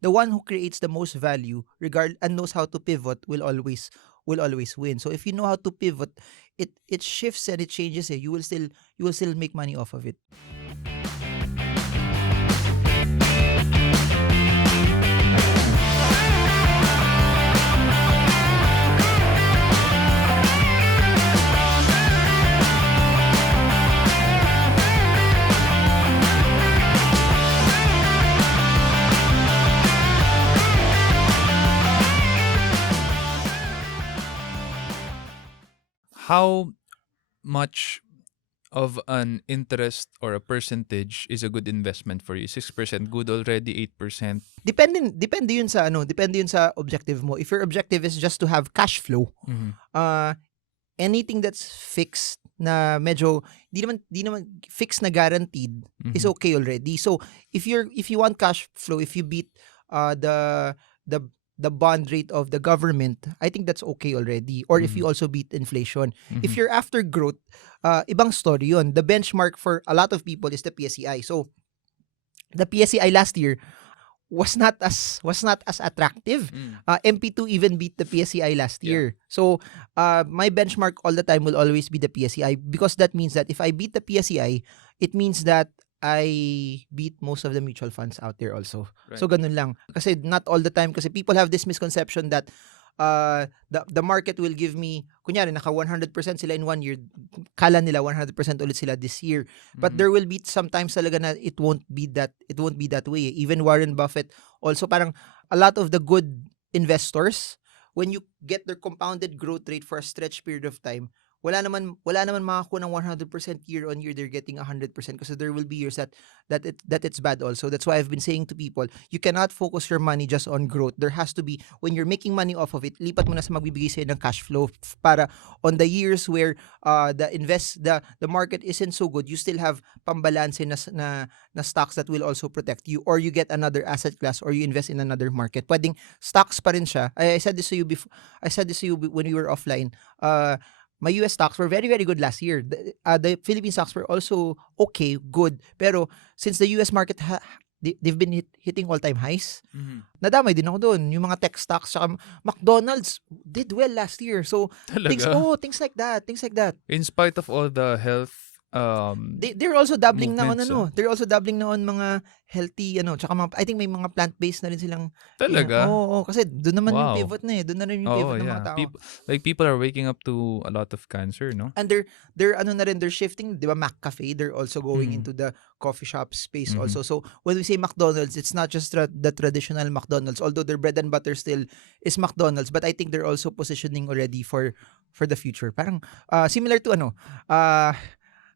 The one who creates the most value and knows how to pivot will always win. So if you know how to pivot, it shifts and it changes. You will still make money off of it. How much of an interest or a percentage is a good investment for you? 6% good already, 8%. Depende yun sa objective mo. If your objective is just to have cash flow, Mhm. anything that's fixed na medyo di naman fixed na guaranteed is Mhm. okay already. So if you want cash flow, if you beat the the the bond rate of the government, I think that's okay already. Or if you Mhm. also beat inflation. If Mhm. you're after growth, ibang story yun. The benchmark for a lot of people is the PSEI. So the PSEI last year was not as attractive. Mm. MP2 even beat the PSEI last Yeah. year. So my benchmark all the time will always be the PSEI, because that means that if I beat the PSEI, it means that I beat most of the mutual funds out there also. So Right. ganun lang. Kasi not all the time, kasi people have this misconception that the market will give me, kunyari naka 100% sila in 1 year, kala nila 100% ulit sila this year. But Mhm. there will be sometimes talaga na it won't be that way. Even Warren Buffett also, parang a lot of the good investors, when you get their compounded growth rate for a stretch period of time, wala naman makakuha ng 100% year on year. They're getting 100% because there will be years that it's bad also. That's why I've been saying to people, you cannot focus your money just on growth. There has to be, when you're making money off of it, lipat mo na sa magbibigay sa'yo ng cash flow, para on the years where the market isn't so good, you still have pambalanse na stocks that will also protect you, or you get another asset class, or you invest in another market. Pwedeng stocks pa rin siya. I said this to you before. I said this to you when we were offline. My US stocks were very, very good last year. The Philippine stocks were also okay, good. Pero since the US market, they've been hitting all-time highs, Mhm. nadamay din ako doon. Yung mga tech stocks, saka McDonald's did well last year. So Talaga. things like that. In spite of all the health They're also dabbling na on movements, they're also dabbling na on mga healthy tsaka I think may mga plant-based na rin silang talaga. kasi doon naman yung Wow. pivot na doon na rin yung Oh, pivot ng mga yeah. tao. People are waking up to a lot of cancer, no? And they're shifting, 'di ba, McCafe, they're also going Mhm. into the coffee shop space Mhm. also. So when we say McDonald's, it's not just the traditional McDonald's, although their bread and butter still is McDonald's, but I think they're also positioning already for the future. Parang similar to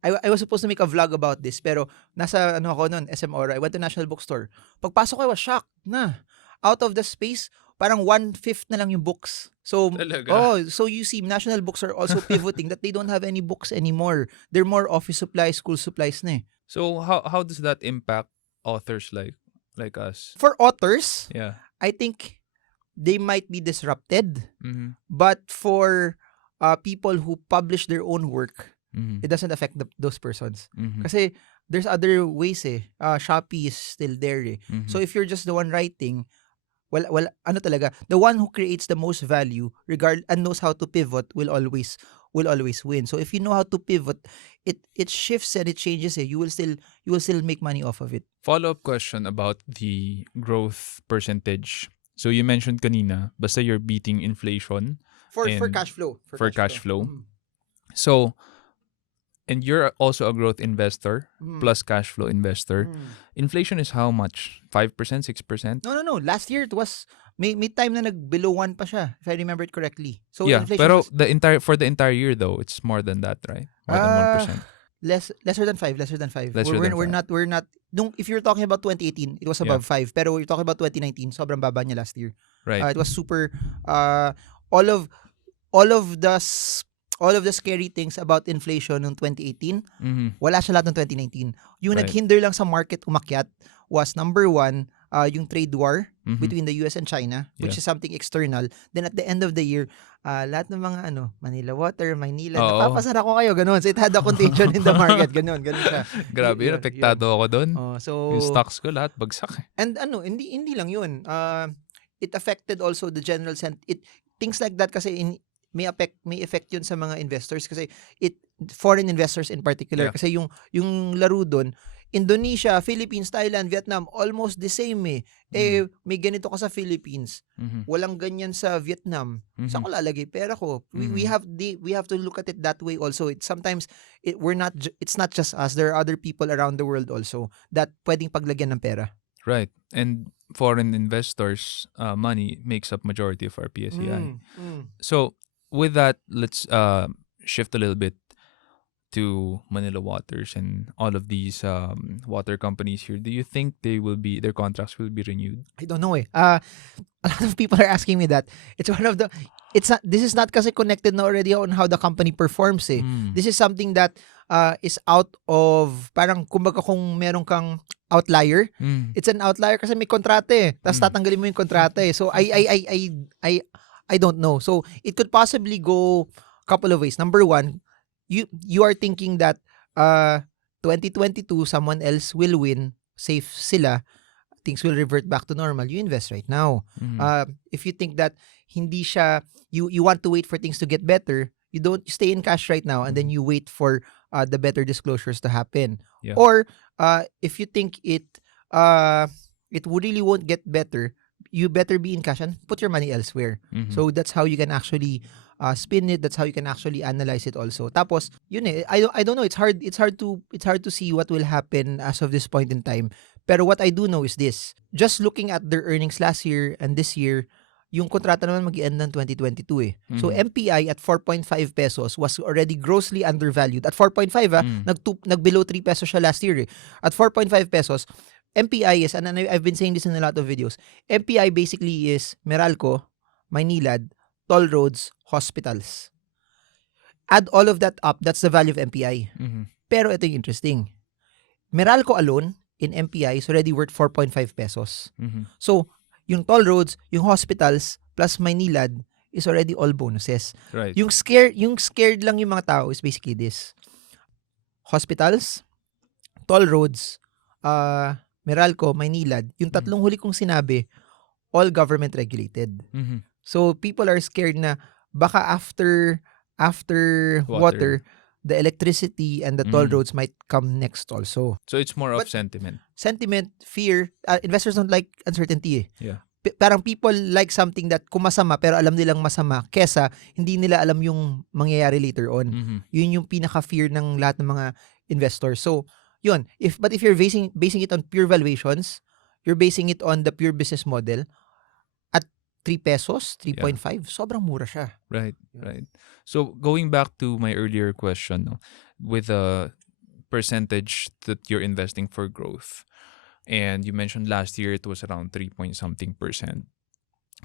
I was supposed to make a vlog about this, pero nasa ako noon, SM Aura. I went to National Bookstore. Pagpasok ko, I was shocked na out of the space, parang 1/5 na lang yung books. So Talaga. so you see, National Books are also pivoting that they don't have any books anymore. They're more office supplies, school supplies na. So how does that impact authors like us? For authors, Yeah. I think they might be disrupted, Mhm. but for people who publish their own work, Mhm. it doesn't affect those persons. Mhm. Kasi there's other ways Shopee is still there So Mhm. if you're just the one writing, well, ano talaga, the one who creates the most value and knows how to pivot will always win. So if you know how to pivot, it shifts and it changes. You will still make money off of it. Follow-up question about the growth percentage. So you mentioned kanina, basta you're beating inflation For and cash flow. for cash flow. Mhm. So, and you're also a growth investor Mhm. plus cash flow investor. Mhm. Inflation is how much? 5%, 6%? No. Last year it was may time na below 1 pa siya, if I remember it correctly. So Yeah, inflation pero was for the entire year though, it's more than that, right? More than uh 1%. lesser than 5, lesser than 5. Lesser than 5. We're not if you're talking about 2018, it was Yeah, above 5, pero you're talking about 2019, sobrang baba niya last year. right. It was super all of all of the scary things about inflation noong 2018, Mhm. wala siya lahat ng 2019. Yung Right. naghinder lang sa market umakyat was number one, yung trade war, between the US and China, which Yeah. is something external. Then at the end of the year, lahat ng mga Manila Water, Maynila, Oo. napapasara ko kayo, ganun. So it had a contagion in the market, ganun siya. Grabe yun, apektado ako doon. So Yung stocks ko lahat bagsak. and hindi lang yun. It affected also the general things like that kasi may effect yun sa mga investors kasi foreign investors in particular Yeah. kasi yung laro doon Indonesia, Philippines, Thailand, Vietnam almost the same may ganito ka sa Philippines. Walang ganyan sa Vietnam. Saan ko lalagay pera ko? We have to look at it that way also. Sometimes it's not just us. There are other people around the world also that pwedeng paglagyan ng pera. Right. And foreign investors' money makes up majority of our PSEI. So with that, let's shift a little bit to Manila Waters and all of these water companies here. Do you think their contracts will be renewed? I don't know a lot of people are asking me that. This is not kasi connected na already on how the company performs This is something that is out of parang kumbaga kung meron kang outlier. It's an outlier kasi may kontrata Tapos tatanggalin mo yung kontrata So I don't know. So it could possibly go a couple of ways. Number one, you are thinking that 2022 someone else will win, safe sila, things will revert back to normal. You invest right now. If you think that hindi siya you want to wait for things to get better, you stay in cash right now and then you wait for the better disclosures to happen. Yeah. Or if you think it really won't get better, you better be in cash and put your money elsewhere. So that's how you can actually spin it. That's how you can actually analyze it also. Tapos yun I don't know, it's hard to see what will happen as of this point in time. Pero what I do know is this. Just looking at their earnings last year and this year, yung kontrata naman mag-end ng 2022 So MPI at 4.5 pesos was already grossly undervalued. At 4.5 nag-below 3 pesos siya last year At 4.5 pesos, MPI is, and I've been saying this in a lot of videos, MPI basically is Meralco, Maynilad, toll roads, hospitals. Add all of that up, that's the value of MPI. Pero ito yung interesting. Meralco alone in MPI is already worth 4.5 pesos. So, yung toll roads, yung hospitals, plus Maynilad is already all bonuses. Right. Yung scared lang yung mga tao is basically this. Hospitals, toll roads, Meralco, Maynilad, yung tatlong huli kong sinabi, all government regulated. So people are scared na baka after water, the electricity and the toll roads might come next also. So it's more of sentiment. Sentiment, fear, investors don't like uncertainty Yeah. Parang people like something that kung masama pero alam nilang masama kesa hindi nila alam yung mangyayari later on. Yun yung pinaka-fear ng lahat ng mga investors. So, yun. If you're basing it on pure valuations, you're basing it on the pure business model, at 3 pesos, 3.5, sobrang mura siya. Right. So, going back to my earlier question, with a percentage that you're investing for growth, and you mentioned last year it was around 3-point-something%.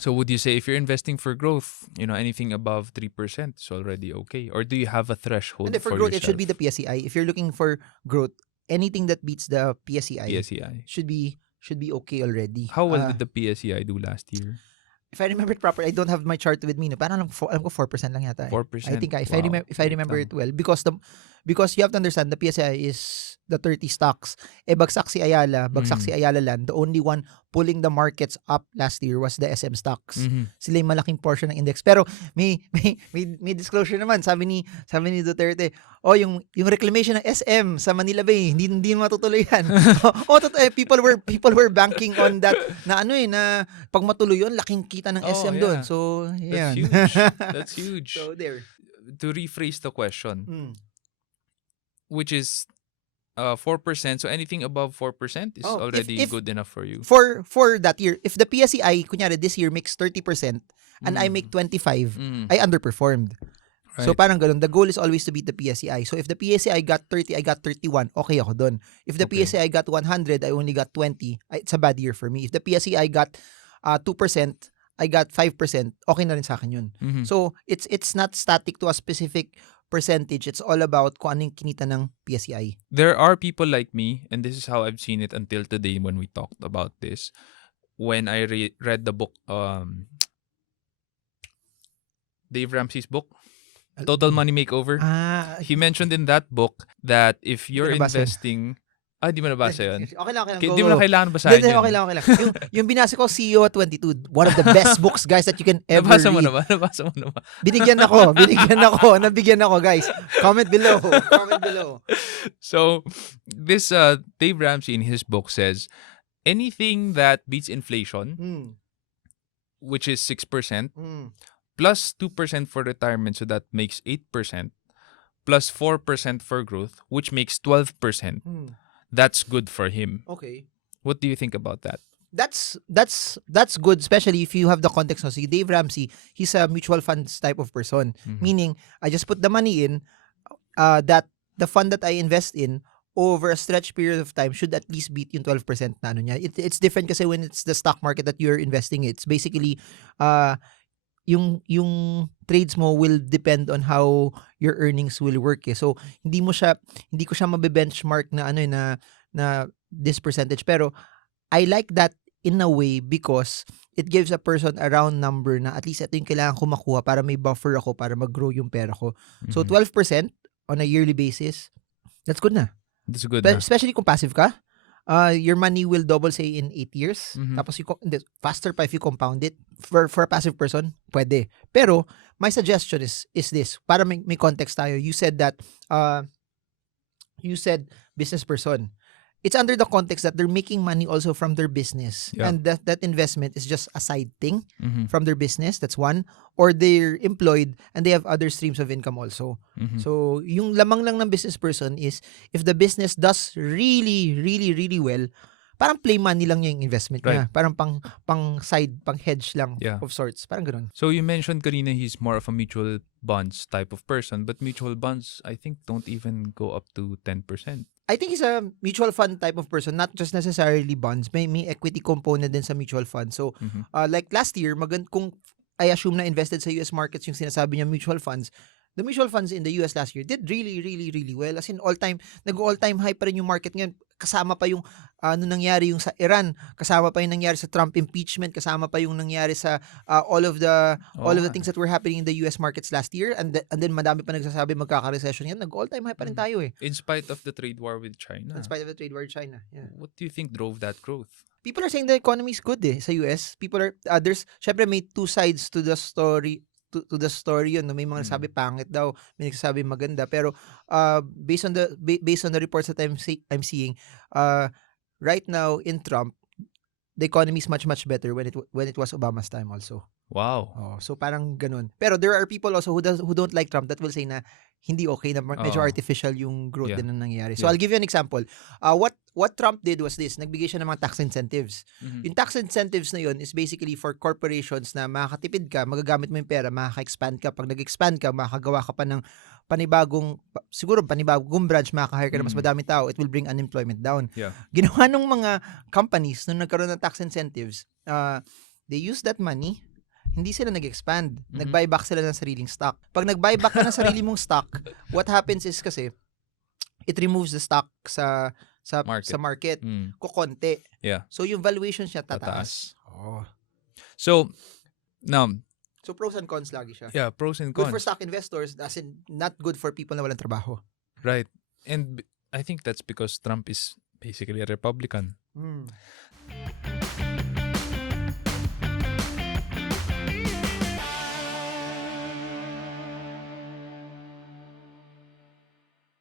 So would you say if you're investing for growth, anything above 3% is already okay? Or do you have a threshold And for for growth, yourself? it should be the PSEI. If you're looking for growth, anything that beats the PSEI, should be okay already. How well did the PSEI do last year? If I remember it properly, I don't have my chart with me. Parang alam ko 4% lang yata. 4%. I think if I remember it well, because you have to understand the PSI is the 30 stocks. Bagsak si Ayala Land. The only one pulling the markets up last year was the SM stocks. Sila yung malaking portion ng index. Pero may disclosure naman. Sabi ni Duterte, yung reclamation ng SM sa Manila Bay, hindi matutuloy yan. People were banking on that na na pag matuloy yun, laking kita ng SM doon. So, yeah. That's huge. So, there. To rephrase the question, which is 4%, so anything above 4% is already good enough for you. For that year, if the PSEI, kunyari, this year makes 30% and I make 25, I underperformed. Right. So parang ganun, the goal is always to beat the PSEI. So if the PSEI got 30, I got 31, okay ako dun. If the PSEI got 100, I only got 20, it's a bad year for me. If the PSEI got 2%, I got 5%, okay na rin sa akin yun. So it's not static to a specific percentage. It's all about kung anong kinita ng PSEI. There are people like me, and this is how I've seen it until today when we talked about this. when I read the book, Dave Ramsey's book, Total Money Makeover. He mentioned in that book that if Hindi ko you're nabasa yun. investing, di mo nabasa yun? Okay lang. Di mo na kailangan basahin Hindi, yun. okay lang. Yung binasa ko, CEO at 22, one of the best books, guys, that you can ever Nabasa mo read. naman. Nabigyan ako, guys. Comment below. So, this Dave Ramsey in his book says, anything that beats inflation, which is 6%, plus 2% for retirement, so that makes 8%, plus 4% for growth, which makes 12%. That's good for him. Okay. What do you think about that? That's good, especially if you have the context. See, Dave Ramsey, he's a mutual funds type of person. Meaning, I just put the money in, that the fund that I invest in over a stretch period of time should at least beat yung 12% na ano niya. It's different kasi when it's the stock market that you're investing, it's basically yung trades mo will depend on how your earnings will work. So hindi ko siya mabe-benchmark na na this percentage, pero I like that in a way because it gives a person a round number na at least ito yung kailangan ko makuha para may buffer ako para mag-grow yung pera ko. So 12% on a yearly basis, that's good na. That's good. Especially kung passive ka. Your money will double, say, in 8 years. Tapos faster pa if you compound it. For a passive person, pwede. Pero, my suggestion is this. Para may context tayo. You said that, business person. It's under the context that they're making money also from their business. Yeah. And that investment is just a side thing from their business. That's one. Or they're employed and they have other streams of income also. So, yung lamang lang ng business person is if the business does really, really, really well, parang play money lang yung investment niya. Parang pang side, pang hedge lang of sorts. Parang ganun. So you mentioned kanina he's more of a mutual bonds type of person, but mutual bonds, I think, don't even go up to 10%. I think he's a mutual fund type of person, not just necessarily bonds. May equity component din sa mutual fund. So, like last year, kung I assume na invested sa US markets yung sinasabi niya mutual funds, the mutual funds in the US last year did really, really, really well. As in nag-all-time high pa rin yung market ngayon. Kasama pa yung nangyari yung sa Iran, kasama pa yung nangyari sa Trump impeachment, kasama pa yung nangyari sa all of the things that were happening in the US markets last year, and then madami pa nagsasabi magkaka-recession yan. Nag-all-time high pa rin tayo eh. In spite of the trade war with China. Yeah. What do you think drove that growth? People are saying the economy is good sa US. People are there's syempre may two sides to the story. To the story yun, no? May mga nagsasabi pangit daw, may nagsasabi maganda, pero based on the reports that I'm seeing, right now in Trump, the economy is much better when it was Obama's time also. Wow. So parang ganun. Pero there are people also who don't like Trump that will say na hindi okay, na medyo artificial yung growth din na nangyayari. So I'll give you an example. What Trump did was this, nagbigay siya ng mga tax incentives. Yung tax incentives na yun is basically for corporations na makakatipid ka, magagamit mo yung pera, makaka-expand ka. Pag nag-expand ka, makakagawa ka pa ng panibagong branch, makaka-hire ka na mas madaming tao, it will bring unemployment down. Yeah. Ginawa ng mga companies nung nagkaroon ng tax incentives, they use that money, hindi sila nag-expand. Nag-buyback sila ng sariling stock. Pag nag-buyback ka ng sarili mong stock, what happens is kasi, it removes the stock sa market. Kukonti. Yeah. So, yung valuation siya tataas. So, now, so, pros and cons lagi siya. Yeah, pros and cons. Good for stock investors, as in not good for people na walang trabaho. Right. And I think that's because Trump is basically a Republican.